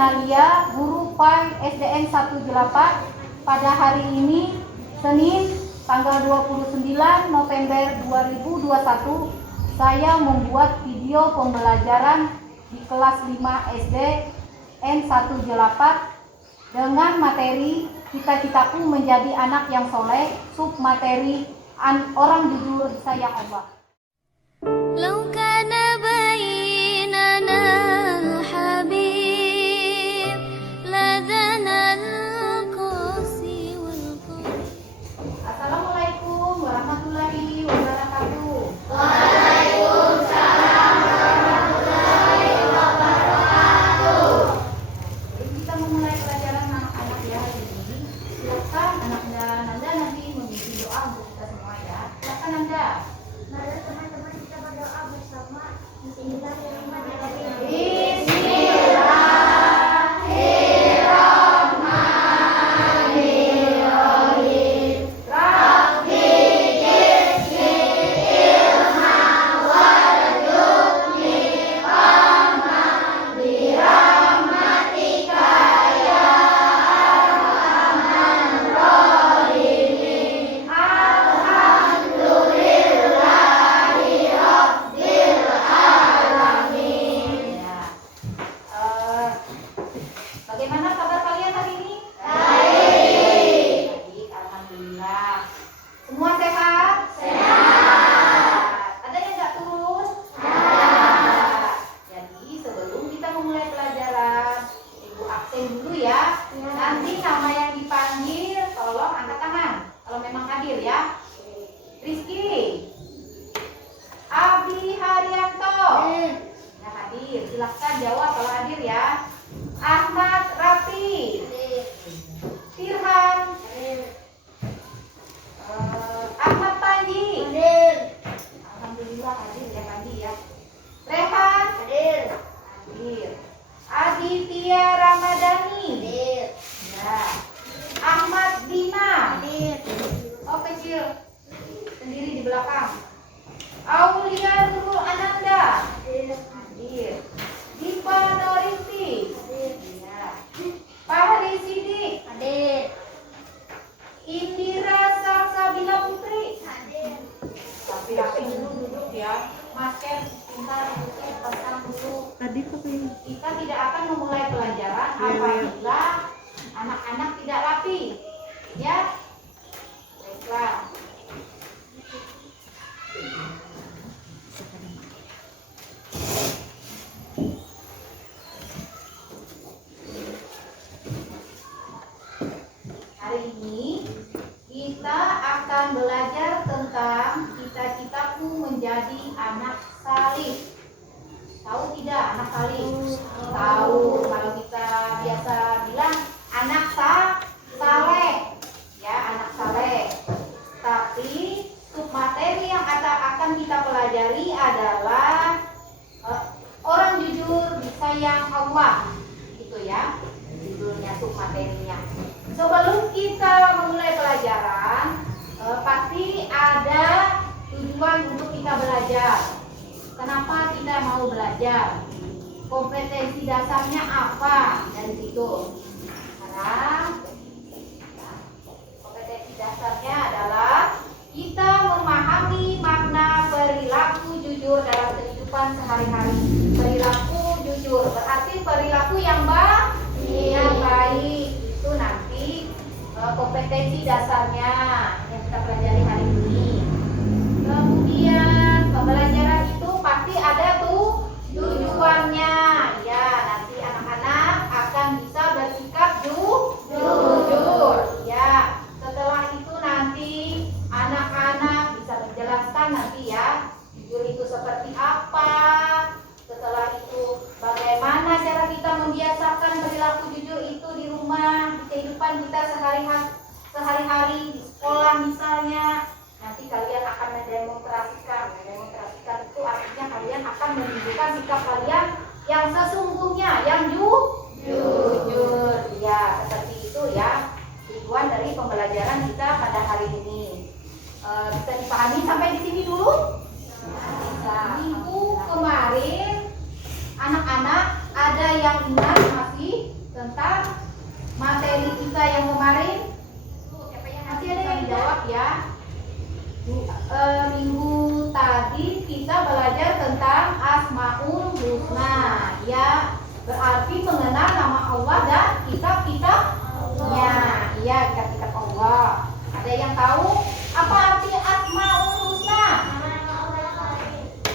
Inalia, guru PAI SDN 1 Jelapat. Pada hari ini, Senin, tanggal 29 November 2021, saya membuat video pembelajaran di kelas 5 SDN 1 Jelapat dengan materi cita-citaku menjadi anak yang soleh, submateri orang jujur sayang Allah. Assalamualaikum warahmatullahi wabarakatuh. Waalaikumsalam warahmatullahi wabarakatuh. Kita memulai pelajaran anak-anak ya hari ini. Silakan anak Nanda nanti memimpin doa untuk kita semua ya. Silakan Nanda. Mari teman-teman kita berdoa bersama. Bismillahirrahmanirrahim. Bagaimana kabar kalian hari ini? Baik. Baik, alhamdulillah. Semua sehat? Sehat. Ada yang nggak turun? Ada. Jadi sebelum kita memulai pelajaran, Ibu absen dulu ya. Ya. Nanti nama yang dipanggil, tolong angkat tangan. Kalau memang hadir ya. Rizky, Abi Haryanto. Ya hadir. Silahkan jawab kalau hadir ya. Ahmad Rafi, Firhan, Ahmad Panji. Alhamdulillah hadir ya Panji ya. Rehan hadir. Aditya Ramadhani. Ya. Ahmad Bima. Oh kecil sendiri di belakang. Aulia Nurul Ananda hadir. Dipa Norinti. Ya. Fahri Sidik. Indira Salsabila Putri. Rapi-rapi dulu duduk ya. Masker pintar duduk, pasang dulu. Kita tidak akan memulai pelajaran apabila anak-anak tidak rapi. Ya. Baiklah. Hari ini kita akan belajar tentang cita-citaku menjadi anak salih. Tahu tidak anak salih? Tahu. Kalau kita biasa bilang anak saleh, ya anak saleh. Tapi submateri yang akan kita pelajari adalah orang jujur disayang Allah, gitu ya. Judulnya submaterinya. Sebelum kita memulai pelajaran, pasti ada tujuan untuk kita belajar. Kenapa kita mau belajar? Kompetensi dasarnya apa dari situ? Sekarang, kompetensi dasarnya adalah kita memahami makna perilaku jujur dalam kehidupan sehari-hari. Perilaku jujur berarti perilaku yang baik. Itu nanti kompetensi dasarnya yang kita pelajari hari ini. Kemudian pembelajaran itu pasti ada tujuannya. Ya, nanti anak-anak akan bisa bersikap jujur. Ya, setelah itu nanti anak-anak bisa menjelaskan nanti ya jujur itu seperti apa. Setelah itu bagaimana cara kita membiasakan perilaku jujur itu di rumah, di kehidupan kita sehari-hari, di sekolah misalnya. Nanti kalian akan mendemonstrasikan. Mendemonstrasikan itu artinya kalian akan menunjukkan sikap kalian yang sesungguhnya, yang jujur. Ya, seperti itu ya tujuan dari pembelajaran kita pada hari ini. Bisa dipahami sampai di sini dulu? Bisa. Minggu kemarin anak-anak ada yang ingat masih tentang materi kita yang kemarin. Masih ada yang jawab ya. Minggu tadi kita belajar tentang Asmaul Husna, ya, berarti mengenal nama Allah dan kitab-kitabnya, ya, kitab-kitab Allah. Ada yang tahu apa arti Asmaul Husna?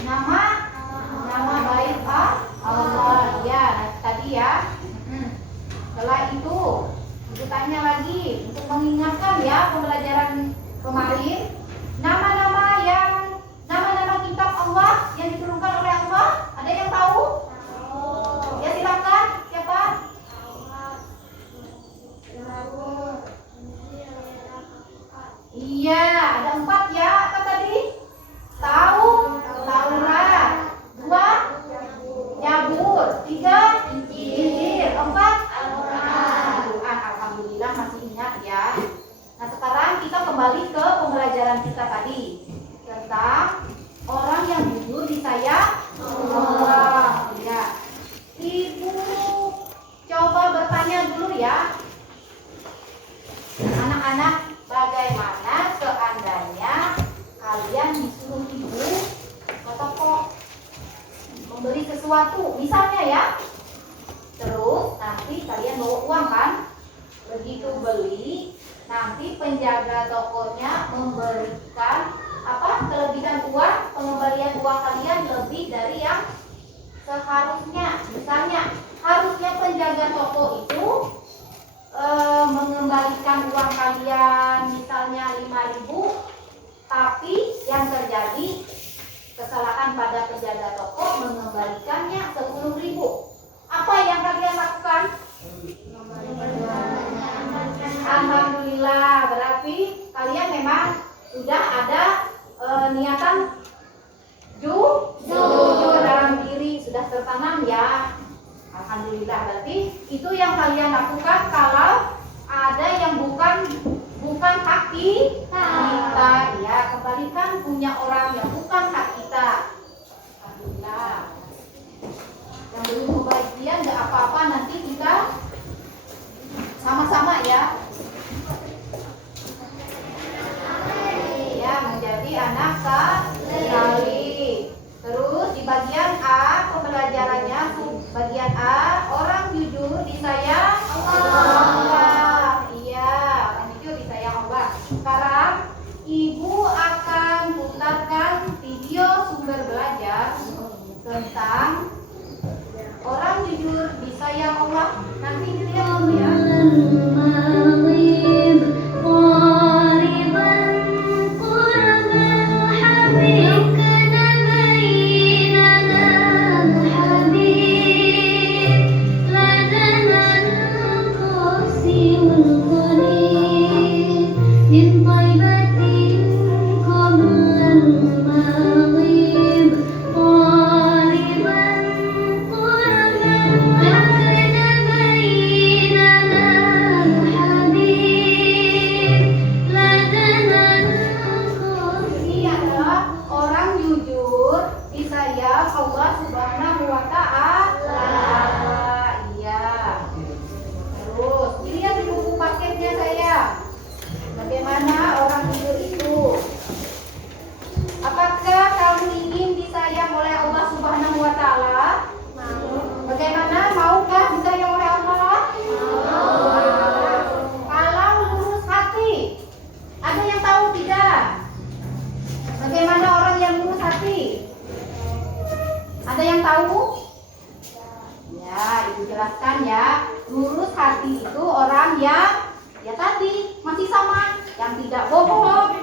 Nama baik Allah, ya. Nah, tadi ya. Setelah itu tanya lagi untuk mengingatkan ya pembelajaran kemarin. Nama-nama kitab Allah yang diturunkan oleh Allah, ada yang tahu? Ya, silakan. Siapa? Iya, ada 4 ya. Apa tadi? Taurat. 2, Zabur. 3, Injil. 4, Al-Quran. Alhamdulillah masih ingat ya. Nah, sekarang kita kembali ke pembelajaran kita tadi tentang orang yang jujur disayang Allah. Ya. Ibu coba bertanya dulu ya. Anak-anak, bagaimana seandainya kalian disuruh ibu ke toko membeli sesuatu, misalnya ya. Terus nanti kalian bawa uang kan? Begitu beli, nanti penjaga tokonya memberikan kelebihan uang, pengembalian uang kalian lebih dari yang seharusnya. Misalnya harusnya penjaga toko itu mengembalikan uang kalian misalnya 5.000, tapi yang terjadi kesalahan pada penjaga toko mengembalikannya 10.000. Apa yang kalian lakukan? Alhamdulillah, berarti kalian memang sudah ada niatan jujur dalam diri, sudah tertanam ya. Alhamdulillah, berarti itu yang kalian lakukan kalau ada yang bukan hak kita, ya, kembalikan punya orang yang bukan hak kita. Alhamdulillah. Yang belum kebahagiaan nggak apa-apa, nanti kita sama-sama ya. Ya, menjadi anak sekali. Terus di bagian A pembelajarannya, bagian A, orang jujur disayang Allah. Iya, orang jujur disayang Allah. Sekarang ibu akan putarkan video sumber belajar tentang orang jujur disayang Allah. Nanti dilihat dulu ya. Ada yang tahu? Ya, ibu jelaskan ya. Lurus hati itu orang yang ya tadi masih sama, yang tidak bohong,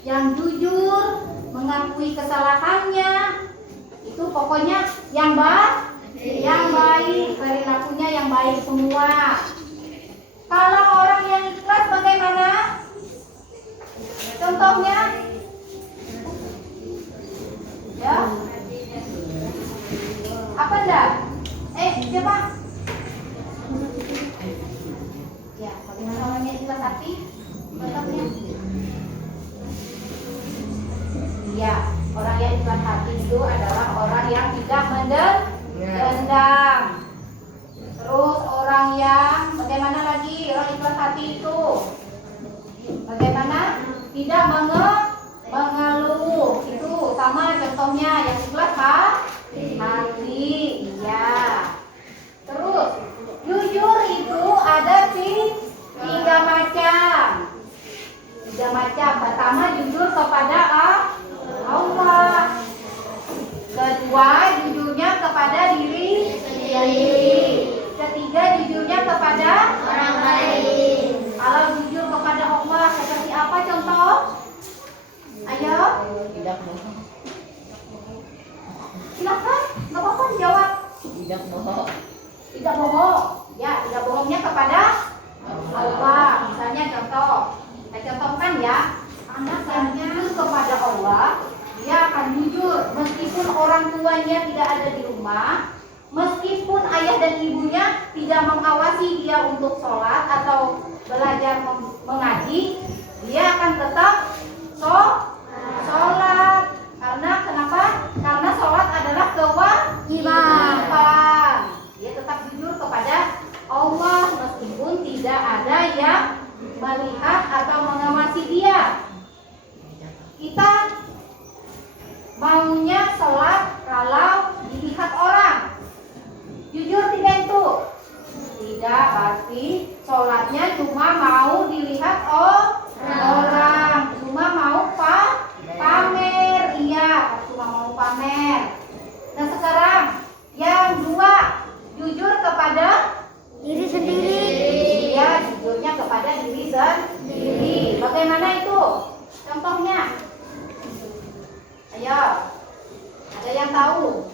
yang jujur, mengakui kesalahannya. Itu pokoknya yang baik, perilakunya yang baik semua. Kalau orang yang ikhlas bagaimana? Contohnya? Ya. Apa enggak? Siapa? Ya, bagaimana orangnya ikhlas hati? Contohnya? Iya, orang yang ikhlas hati itu adalah orang yang tidak mendendam. Terus orang yang tidak mengeluh. Itu sama contohnya yang ikhlas hati. Iya. Terus jujur itu ada tiga macam. Tiga macam. Pertama jujur kepada Allah. Kedua jujurnya kepada diri sendiri. Ketiga jujurnya kepada Orang lain. kalau jujur kepada Allah seperti apa contoh? Ayo. Tidak bohong. Silakan, nggak apa-apa dijawab. Tidak bohong. Tidak bohong. Ya, tidak bohongnya kepada Allah. Misalnya contoh, kita contohkan ya. Anak yang jujur kepada Allah, dia akan jujur meskipun orang tuanya tidak ada di rumah, meskipun ayah dan ibunya tidak mengawasi dia untuk sholat atau belajar mengaji, dia akan tetap sholat. Karena kenapa? Karena sholat adalah kewajiban. Dia tetap jujur kepada Allah meskipun tidak ada yang melihat atau mengawasi dia. Kita maunya sholat kalau dilihat orang. Jujur tidak itu? Tidak, pasti sholatnya cuma mau dilihat orang. Cuma mau pamer. Iya, cuma mau pamer. Nah sekarang yang dua, jujur kepada Diri sendiri. Iya, jujurnya kepada diri sendiri. Bagaimana itu? Contohnya? Ayo, ada yang tahu?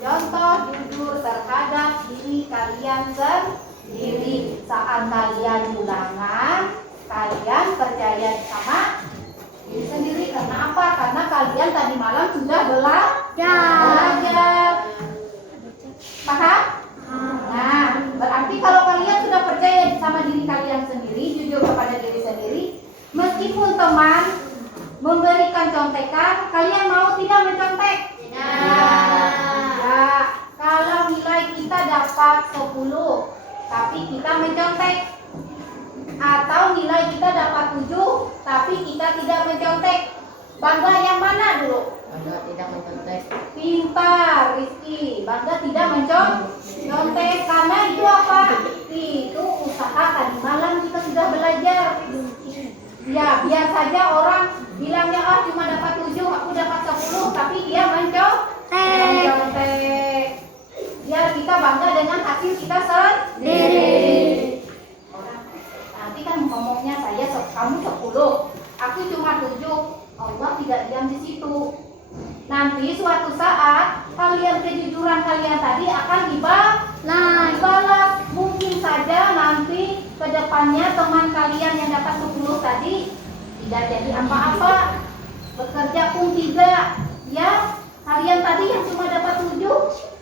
Contoh jujur terhadap diri kalian sendiri. Saat kalian ulangan, kalian percaya sama diri sendiri. Karena apa? Karena kalian tadi malam sudah belajar. Paham? Nah, berarti kalau kalian sudah percaya sama diri kalian sendiri, jujur kepada diri sendiri, meskipun teman memberikan contekan, kalian mau tidak mencontek? Ya, kalau nilai kita dapat 10, tapi kita mencontek, atau nilai kita dapat 7, tapi kita tidak mencontek, bangga yang mana dulu? Bangga tidak mencontek. Pintar, Rizky. Bangga tidak mencontek. Karena itu apa? Itu usaha tadi malam kita sudah belajar. Ya, biar saja orang bilangnya cuma dapat 7, aku dapat 10, tapi dia mencontek. Biar kita bangga dengan hasil kita sendiri. Orang nanti kan ngomongnya kamu 10, aku cuma 7. Allah tidak diam di situ. Nanti suatu saat kalian kejujuran kalian tadi akan dibalas. Mungkin saja nanti kedepannya teman kalian yang dapat 10 tadi tidak jadi apa-apa, bekerja pun tidak. Ya, kalian tadi yang cuma dapat 7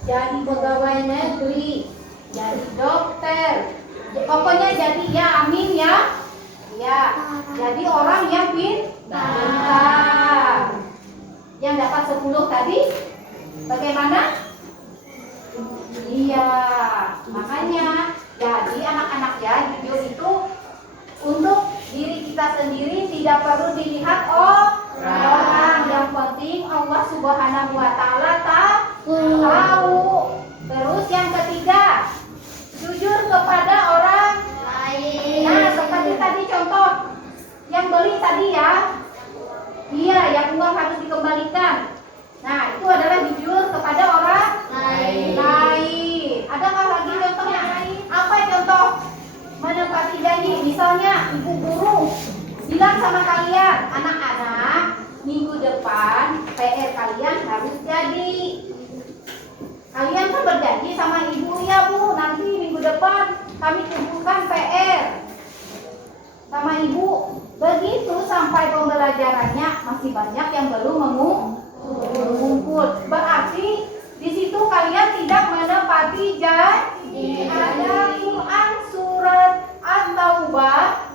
jadi pegawai negeri, jadi dokter, pokoknya jadi ya amin ya. Ya, jadi orang yang pintar. Yang dapat 10 tadi bagaimana? Iya, makanya jadi anak-anak ya, jujur itu untuk diri kita sendiri, tidak perlu dilihat orang. Yang penting Allah Subhanahu wa Ta'ala tahu. Terus yang ketiga, jujur kepada orang lain. Nah, seperti tadi contoh yang beli tadi ya. Iya, yang uang harus dikembalikan. Nah, itu adalah jujur kepada orang lain. Adakah lagi contoh yang lain? Apa contoh menepati janji? Misalnya ibu guru bilang sama kalian, anak-anak, minggu depan PR kalian harus jadi. Kalian kan berjanji sama ibu, ya bu, nanti minggu depan kami kumpulkan PR sama ibu. Begitu sampai pembelajarannya masih banyak yang belum mengumpul. Berarti di situ kalian tidak menepati janji. Ada Quran surat At-Taubah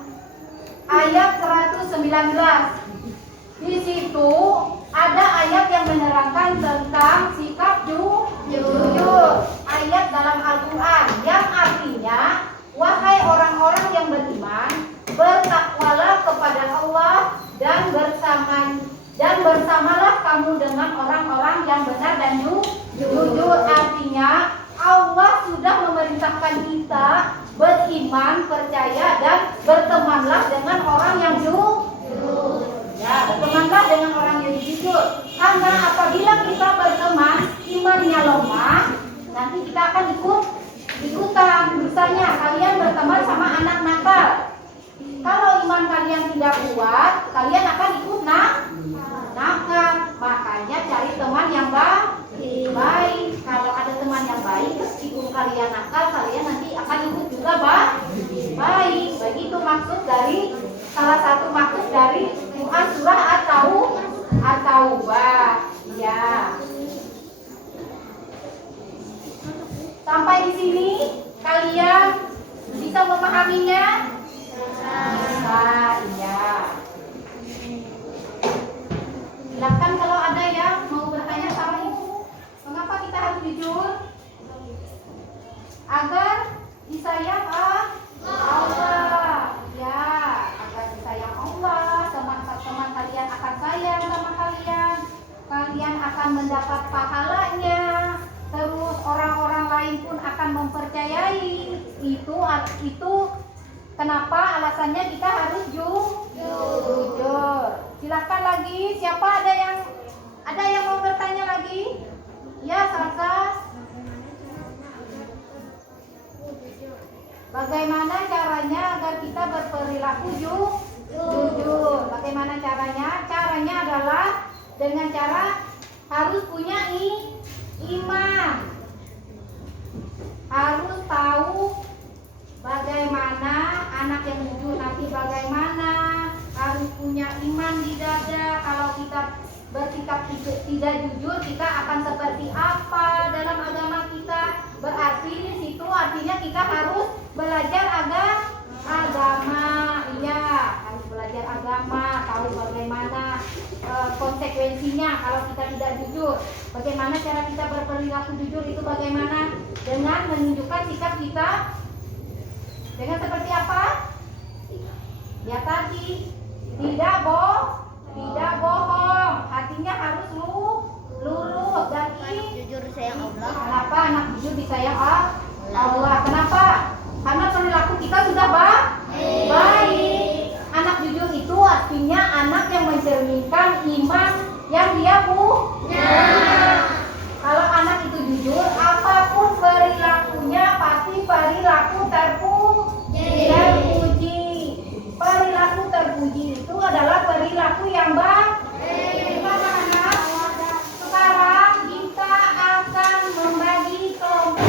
ayat 119. Di situ ada ayat yang menerangkan tentang sikap jujur. Ayat dalam Al-Quran yang artinya, wahai orang-orang yang beriman, bertakwalah kepada Allah dengan orang-orang yang benar dan jujur. Artinya Allah sudah memerintahkan kita beriman, percaya dan bertemanlah dengan orang yang jujur. Ya, bertemanlah dengan orang yang jujur. Karena apabila kita berteman, imannya lemah, nanti kita akan ikutan. Misalnya kalian berteman sama anak nakal. Kalau iman kalian tidak kuat, kalian akan ikut nakal. Makanya cari teman yang baik. Kalau ada teman yang baik, meskipun kalian nakal, kalian nanti akan ikut juga baik. Begitu maksud dari salah satu maksud dari Quran surah At-Taubah. Ya. Sampai di sini kalian bisa memahaminya? Bisa, iya. Silakan kalau ada yang mau bertanya sama ibu. Mengapa kita harus jujur? Agar disayang Allah. Ya, agar disayang Allah. Teman-teman kalian akan sayang sama kalian. Kalian akan mendapat pahalanya. Terus orang-orang lain pun akan mempercayai. Itu kenapa alasannya kita harus jujur. Silakan lagi. Siapa ada yang mau bertanya lagi? Ya, Salsa. Bagaimana caranya agar kita berperilaku jujur? Bagaimana caranya? Caranya adalah dengan cara harus punya iman. Harus tahu bagaimana anak yang jujur nanti bagaimana. Harus punya iman di dada. Kalau kita bersikap tidak jujur, kita akan seperti apa dalam agama kita? Berarti di situ artinya kita harus belajar agama. Iya, harus belajar agama, tahu bagaimana konsekuensinya kalau kita tidak jujur. Bagaimana cara kita berperilaku jujur itu bagaimana? Dengan menunjukkan sikap kita dengan seperti apa? Ya tadi, tidak bohong. Hatinya harus lurus dan Jujur sayang Allah. Kenapa anak jujur disayang Allah? Kenapa? Karena perilaku kita sudah baik. Anak jujur itu artinya anak yang mencerminkan iman yang dia punya. Kalau anak itu jujur, apapun perilakunya pasti perilaku terpuji. Perilaku terpuji itu adalah perilaku yang baik. Gimana anak? Sekarang kita akan membagi kelompok.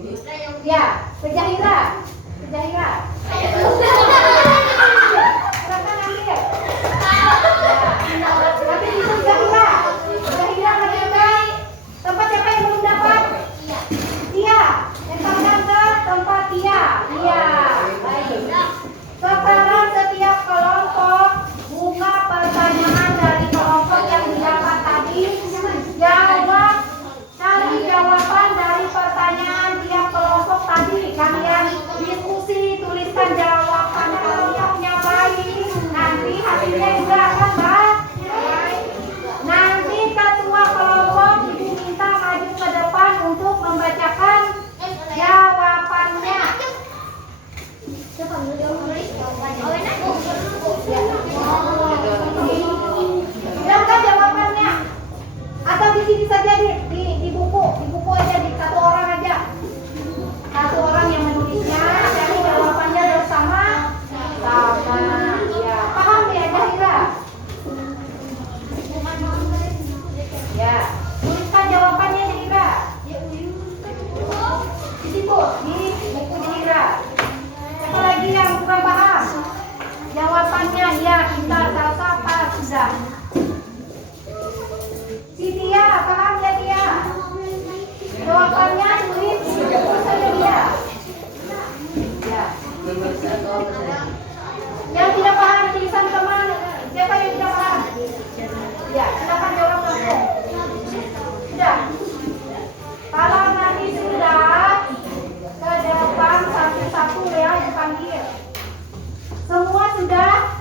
Ya, ke Zahira. Ke Zahira. Silakan ambil. Ya. Nanti itu Zahira. Zahira menilai tempat siapa yang belum dapat? Tia. Lemparkan ke tempat Tia. Iya. Baik. Sekarang setiap kelompok bunga pertanyaan dari kelompok yang didapat tadi jawab. Cari jawaban dari pertanyaan tiap kelompok tadi. Kalian diskusi, tuliskan jawaban kelompoknya baik. Nanti hasilnya juga akan baik. Nanti ketua kelompok diminta maju ke depan untuk membacakan jawabannya. Silahkan jawabannya. Atau di sini saja di buku aja, di satu orang aja. Satu orang yang menulisnya, jadi jawabannya bersama. Ya, paham ya Zahira? Ya, tuliskan jawabannya Zahira. Di situ, di buku Zahira. Siapa lagi yang kurang paham? Jawabannya ya, kita apa sudah. Si Tia, paham ya Tia? Jawabannya tulis di buku saja Tia. Ya. Yang tidak paham tulisan teman, siapa yang tidak paham? Ya, silakan jawab langsung. Sudah. Kalau nanti sudah ke depan satu-satu ya dipanggil. Semua sudah?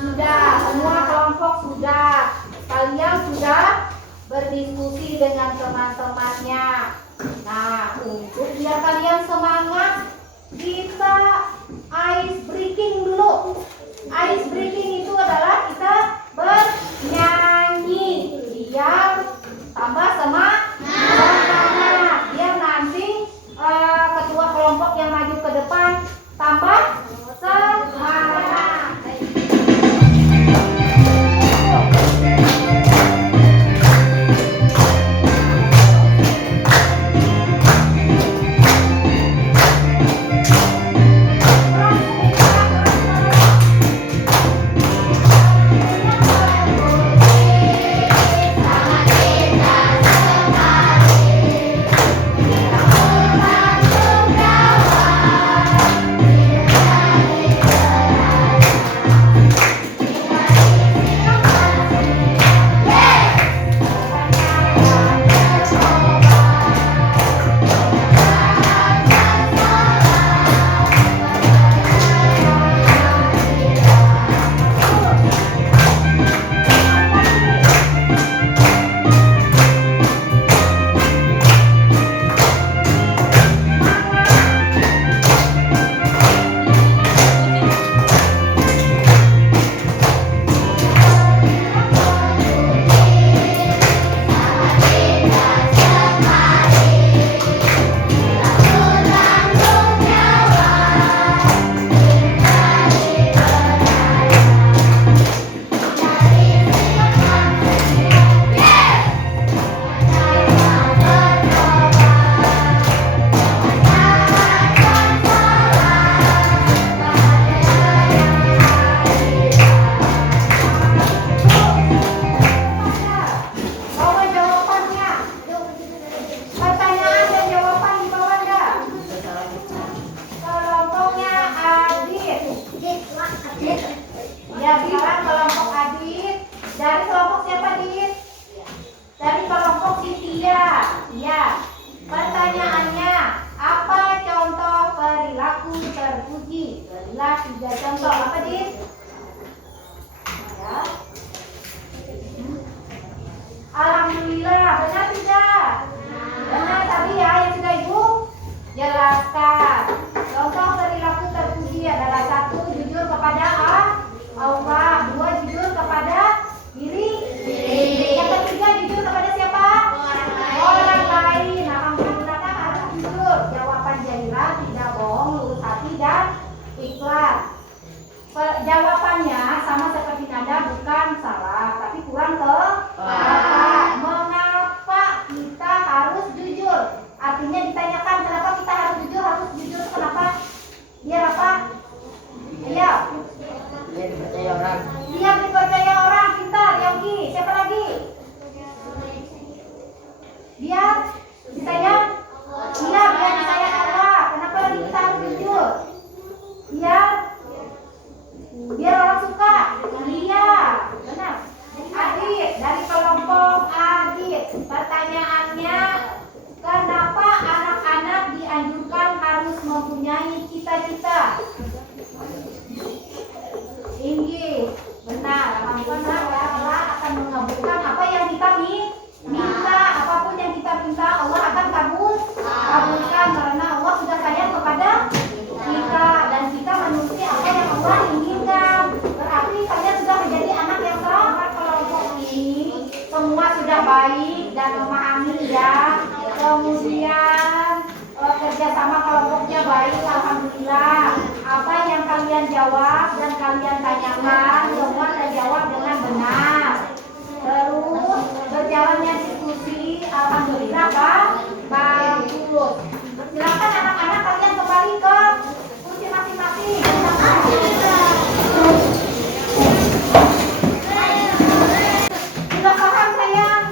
Sudah, semua kelompok sudah. Kalian sudah berdiskusi dengan teman-temannya. Nah, untuk biar kalian semangat, kita ice breaking dulu. Ice breaking itu adalah kita bernyanyi biar tambah semangat. Biar nanti ketua kelompok yang maju ke depan tambah semangat. Ya, sekarang kelompok Adit. Dari kelompok siapa, Adit? Dari kelompok Tia. Ya. Pertanyaannya, apa contoh perilaku terpuji? Berilah 3 contoh. Apa, Adit? Ya. Alhamdulillah, benar tidak? Benar tadi ya yang sudah Ibu jelaskan. Contoh perilaku terpuji adalah 1. Jujur kepada Allah, 2. Jujur kepada diri. Yang ketiga, jujur kepada siapa? Orang lain. Alhamdulillah kan harus jujur. Jawaban Zahira tidak bohong, lurus hati dan ikhlas. Jawabannya sama seperti nada, bukan salah, tapi kurang tepat. Mengapa kita harus jujur? Artinya ditanyakan kenapa kita pertanyaannya, kenapa anak-anak dianjurkan harus mempunyai cita-cita? Tinggi, benar. Karena Allah akan mengabulkan apa yang kita minta, apapun yang kita minta Allah akan kabulkan karena Allah sudah sayang kepada kita dan kita menuruti apa yang Allah inginkan. Berarti kalian sudah menjadi anak yang selamat. Kelompok ini semua sudah baik dan memahami ya. Kemudian kerjasama kelompoknya baik, alhamdulillah. Apa yang kalian jawab dan kalian tanyakan semua terjawab dengan benar. Terus berjalannya diskusi, alhamdulillah bagus. Silakan anak-anak kalian kembali ke kursi masing-masing. Sudah paham sayang?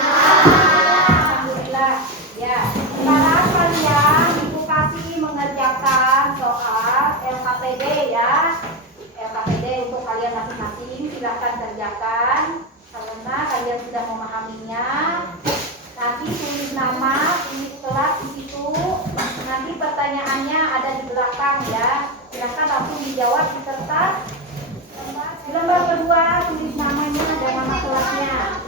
Alhamdulillah. Ya, sekarang kalian Ibu kasih mengerjakan soal LKPD ya. LKPD untuk kalian masing-masing silahkan kerjakan karena kalian sudah memahaminya. Nanti tulis nama, tulis kelas di situ. Nanti pertanyaannya ada di belakang ya. Silahkan langsung dijawab di kertas. Di lembar kedua tulis namanya dan nama kelasnya.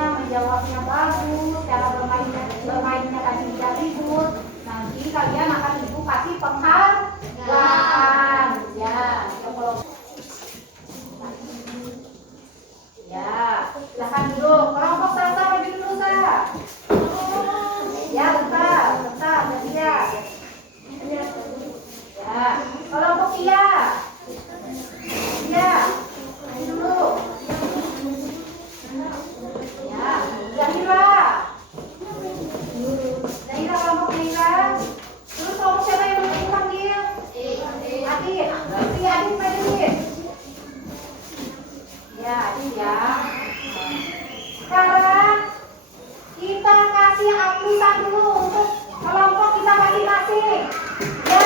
Menjawabnya bagus, cara bermainnya tadi tidak ribut. Nanti kalian akan Ibu kasih penghargaan ya. Ya, silakan dulu. Kelompok Salsa maju dulu Sa. Ya, bentar, ya. Ya, kelompok Iya. Ya, maju dulu. Ya, Zahira. Zahira, kelompok Zahira. Terus kelompok siapa yang mau dipanggil? Adit. Adit maju Adit. Ya, Adit ya. Sekarang kita kasih aplusan dulu untuk kelompok kita masing-masing. Ya,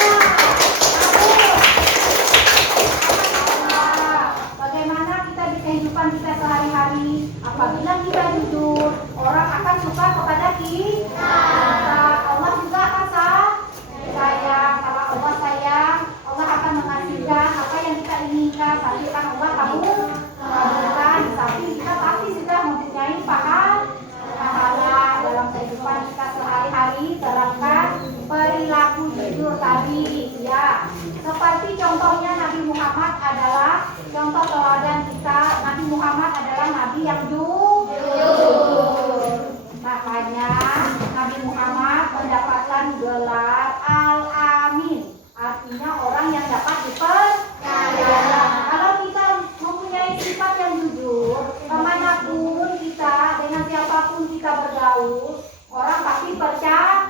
bagaimana kita di kehidupan kita sehari-hari? Apabila kita jujur, orang akan suka kepada kita. Allah juga akan sayang. Kalau Allah sayang, Allah akan mengasihkan apa yang kita inginkan. Tapi kan Allah kabulkan. Tapi kita pasti sudah mempunyai pahala dalam kehidupan kita sehari-hari. Terapkan perilaku jujur tadi. Ya, seperti contohnya Nabi Muhammad adalah contoh teladan kita. Nabi Muhammad adalah Nabi yang jujur. Makanya Nabi Muhammad mendapatkan gelar Al-Amin. Artinya orang yang dapat dipercaya. Kalau kita mempunyai sifat yang jujur, kemanapun kita, dengan siapapun kita bergaul, orang pasti percaya.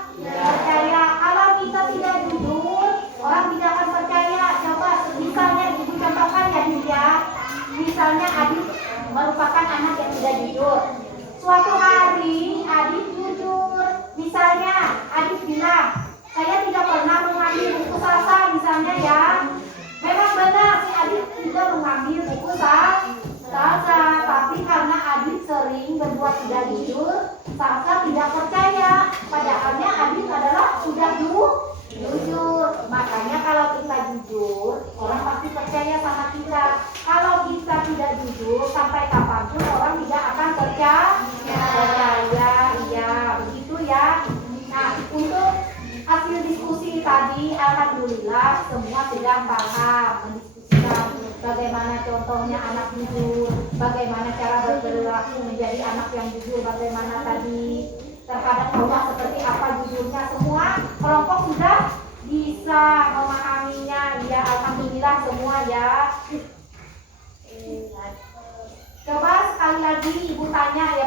Kalau kita tidak jujur, orang tidak akan percaya. Coba misalnya Ibu contohkan ya dia. Misalnya Adit merupakan anak yang tidak jujur. Suatu hari Adit jujur. Misalnya Adit bilang, saya tidak pernah mengambil buku salsa misalnya ya. Memang benar si Adit tidak mengambil buku salsa, tapi karena Adit sering berbuat tidak jujur, salsa tidak percaya. Padahalnya Adit adalah sudah jujur. Makanya kalau kita jujur, orang pasti percaya sama kita. Kalau kita tidak jujur, sampai kapanpun orang tidak akan percaya. Iya, begitu ya. Nah, untuk hasil diskusi tadi, alhamdulillah semua sudah paham mendiskusikan bagaimana contohnya anak jujur, bagaimana cara berperilaku menjadi anak yang jujur, bagaimana tadi terhadap Allah seperti apa jujurnya. Semua kelompok sudah bisa memahaminya. Ya, alhamdulillah semua ya. Coba sekali lagi Ibu tanya ya,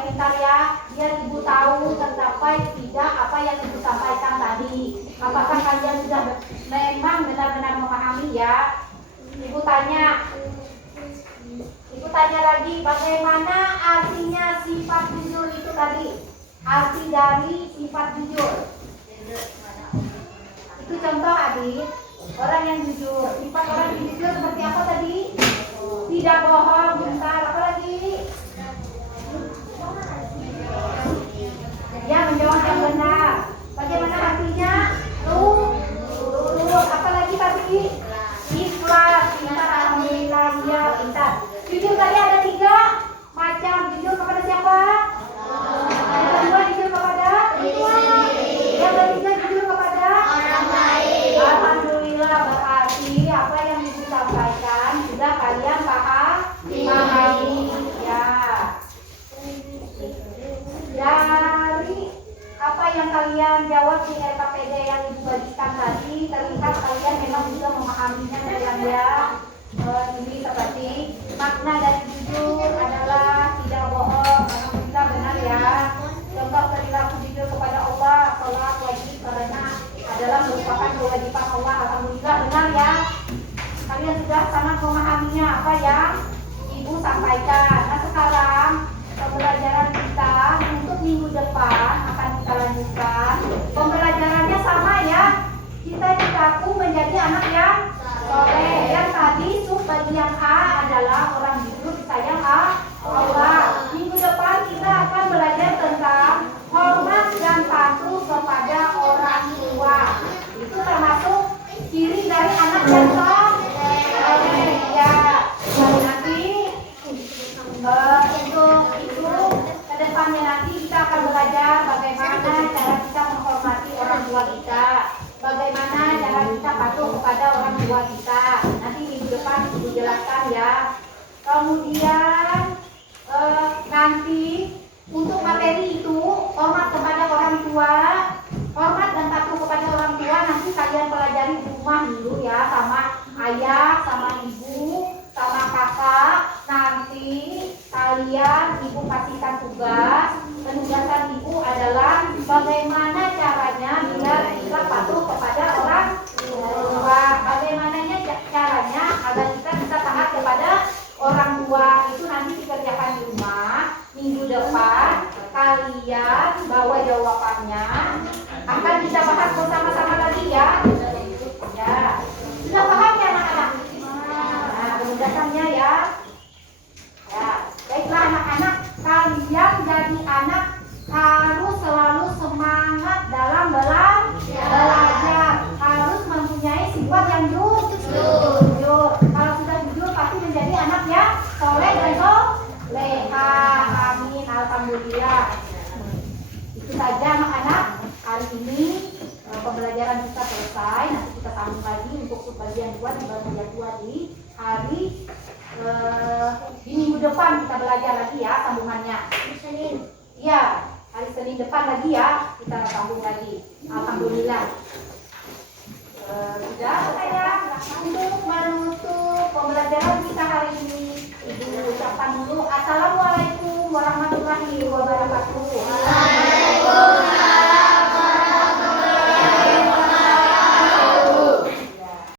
Bagaimana artinya sifat jujur itu tadi? Arti dari sifat jujur. Itu contoh adik, orang yang jujur. Sifat orang yang jujur seperti apa tadi? Tidak bohong, bentar, apa lagi? Ya, menjawab yang benar. Bagaimana artinya? Tulus. Apa lagi tadi? Ikhlas. Pintar, alhamdulillah. Ya, pintar. Jujur tadi ada 3 macam. Jujur kepada siapa? Yang kedua jujur kepada? Yang ketiga jujur kepada? Orang lain. Alhamdulillah, berarti apa yang ibu sampaikan sudah kalian pahami. Ya. Dari apa yang kalian jawab di LKPD yang ibu bagikan tadi, terlihat kalian memang juga memahaminya dengan ya. Ini seperti makna dari jujur adalah tidak bohong, alhamdulillah benar ya. Contoh perilaku jujur kepada Allah, sholat wajib karena adalah merupakan kewajiban Allah, alhamdulillah benar ya. Kalian sudah sangat memahaminya apa yang ibu sampaikan. Nah sekarang pembelajaran kita untuk minggu depan akan kita lanjutkan. Pembelajarannya sama ya. Kita dikaku menjadi anak yang soleh. Yang tadi sub bagian A adalah orang jujur disayang Allah. Minggu depan kita akan belajar tentang hormat dan patuh kepada orang tua. Itu termasuk ciri dari anak yang soleh. Ya, nanti untuk itu kedepannya nanti kita akan belajar bagaimana cara kita menghormati orang tua kita, bagaimana cara kita patuh kepada orang tua kita. Nanti minggu depan ibu jelaskan ya. Kemudian nanti untuk materi itu hormat kepada orang tua, hormat dan patuh kepada orang tua nanti kalian pelajari di rumah dulu ya, sama ayah, sama ibu, sama kakak. Nanti kalian ibu kasihkan tugas. Penugasan ibu adalah bagaimana caranya biar kita patuh kepada orang tua. Bagaimana caranya agar kita bisa taat kepada orang tua. Itu nanti dikerjakan di rumah. Minggu depan kalian bawa jawabannya. Akan kita bahas bersama-sama lagi ya. Ya, sudah paham ya anak-anak? Nah, penugasannya ya. Ya, baiklah anak-anak, kalian jadi anak harus selalu semangat dalam belajar, harus mempunyai sifat yang jujur. Kalau sudah jujur pasti menjadi anak yang soleh dan soleha. Amin, alhamdulillah. Itu saja anak-anak, hari ini pembelajaran kita selesai. Nanti kita sambung lagi untuk bagian 2 di bagian 2 di hari di minggu depan kita belajar lagi ya sambungannya. Senin. Iya, hari Senin depan lagi ya kita sambung lagi. Alhamdulillah. Sudah saya untuk menutup pembelajaran kita hari ini ibu ucapkan dulu assalamualaikum warahmatullahi wabarakatuh.